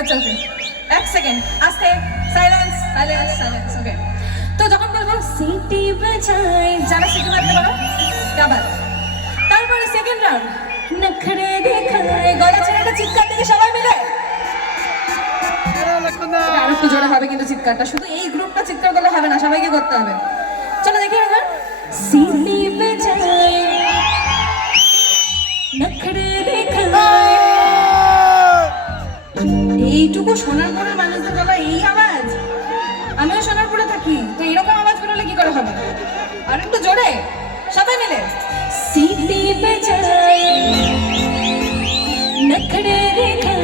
আচ্ছা ওকে, এক সেকেন্ড, আস্তে, সাইলেন্স সাইলেন্স সাইলেন্স। ওকে, তো যখন বলবো সিটি বাজায়, যারা সিটি মারতে পারো কাবার, তারপরে সেকেন্ড রাউন্ড নখরে দেখায়, গলা ছেড়ে একটা চিৎকার থেকে সবাই মিলে। আর একটু জোরে হবে কিন্তু চিৎকারটা, শুধু এই গ্রুপটা চিৎকার করলে হবে না, সবাইকে করতে হবে। চলো দেখি একবার, সিটি বাজায় নখরে দেখায়। এইটুকু সোনারপুরের মানুষদের গলা এই আওয়াজ, আমিও সোনারপুরে থাকি, তো এরকম আওয়াজ বেরোলে কি করে হবে? আর একটু জোরে সবাই মিলে, সিটি বাজায় নখরে দেখায়।